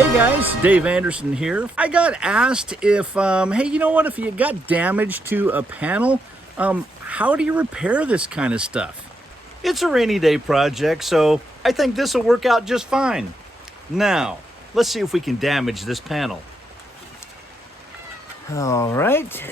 Hey guys, Dave Anderson here. I got asked if, hey, you know what, if you got damage to a panel, how do you repair this kind of stuff? It's a rainy day project, so I think this will work out just fine. Now, let's see if we can damage this panel. All right.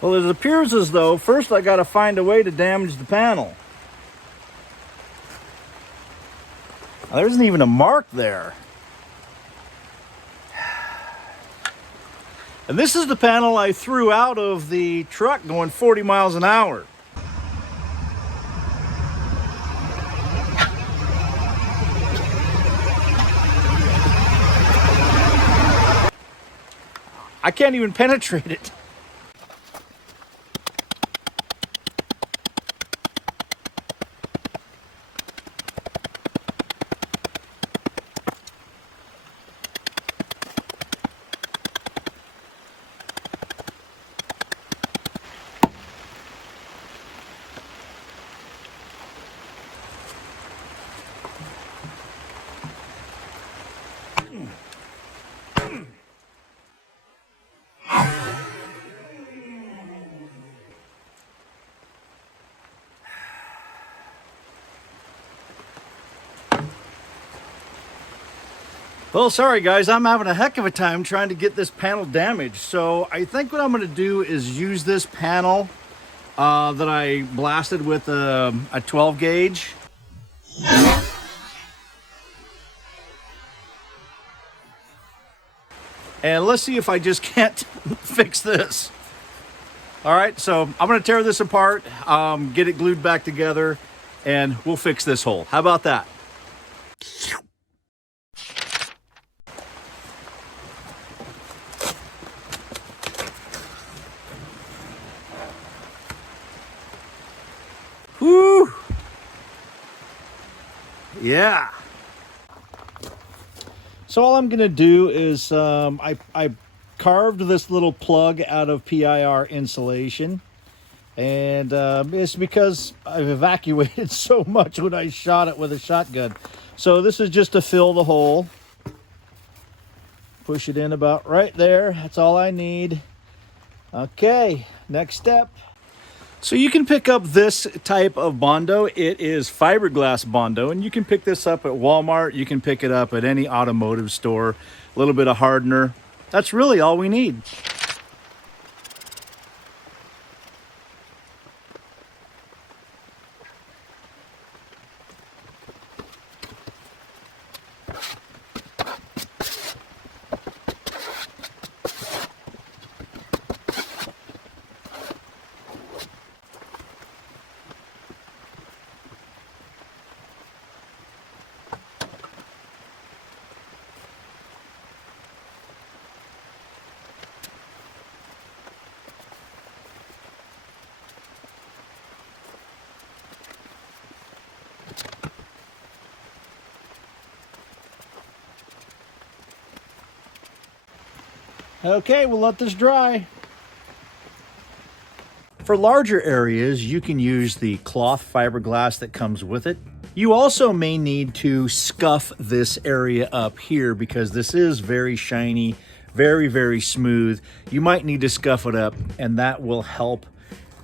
Well, it appears as though first I got to find a way to damage the panel. Now, there isn't even a mark there. And this is the panel I threw out of the truck going 40 miles an hour. I can't even penetrate it. Well, sorry guys, I'm having a heck of a time trying to get this panel damaged. So I think what I'm going to do is use this panel that I blasted with a 12 gauge. And let's see if I just can't fix this. All right, so I'm going to tear this apart, get it glued back together, and we'll fix this hole. How about that? Whew. Yeah. So all I'm going to do is I carved this little plug out of PIR insulation. And it's because I've evacuated so much when I shot it with a shotgun. So this is just to fill the hole. Push it in about right there. That's all I need. Okay, next step. So you can pick up this type of bondo. It is fiberglass bondo, and you can pick this up at Walmart. You can pick it up at any automotive store. A little bit of hardener. That's really all we need. Okay, we'll let this dry. For larger areas, you can use the cloth fiberglass that comes with it. You also may need to scuff this area up here because this is very shiny, very, very smooth. You might need to scuff it up, and that will help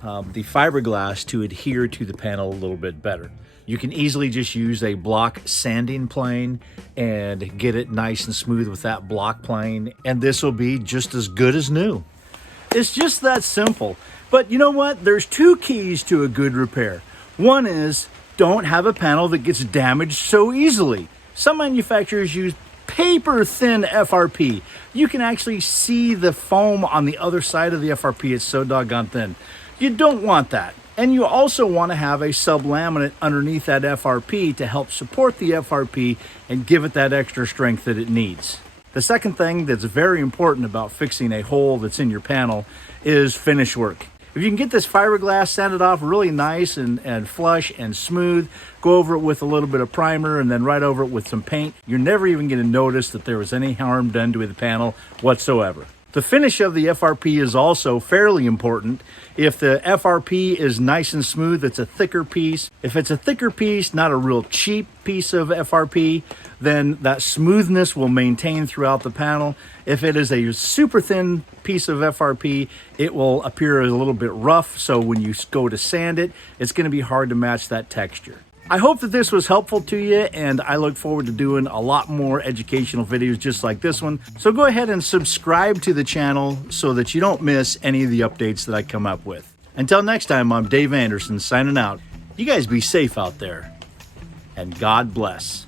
the fiberglass to adhere to the panel a little bit better. You can easily just use a block sanding plane and get it nice and smooth with that block plane, and this will be just as good as new. It's just that simple. But you know what? There's two keys to a good repair. One is don't have a panel that gets damaged so easily. Some manufacturers use paper thin FRP. You can actually see the foam on the other side of the FRP. It's so doggone thin. You don't want that. And you also want to have a sublaminate underneath that FRP to help support the FRP and give it that extra strength that it needs. The second thing that's very important about fixing a hole that's in your panel is finish work. If you can get this fiberglass sanded off really nice and flush and smooth, go over it with a little bit of primer and then right over it with some paint, you're never even going to notice that there was any harm done to the panel whatsoever. The finish of the FRP is also fairly important. If the FRP is nice and smooth, it's a thicker piece. If it's a thicker piece, not a real cheap piece of FRP, then that smoothness will maintain throughout the panel. If it is a super thin piece of FRP, it will appear a little bit rough, so when you go to sand it, it's going to be hard to match that texture. I hope that this was helpful to you, and I look forward to doing a lot more educational videos just like this one. So go ahead and subscribe to the channel so that you don't miss any of the updates that I come up with. Until next time, I'm Dave Anderson signing out. You guys be safe out there, and God bless.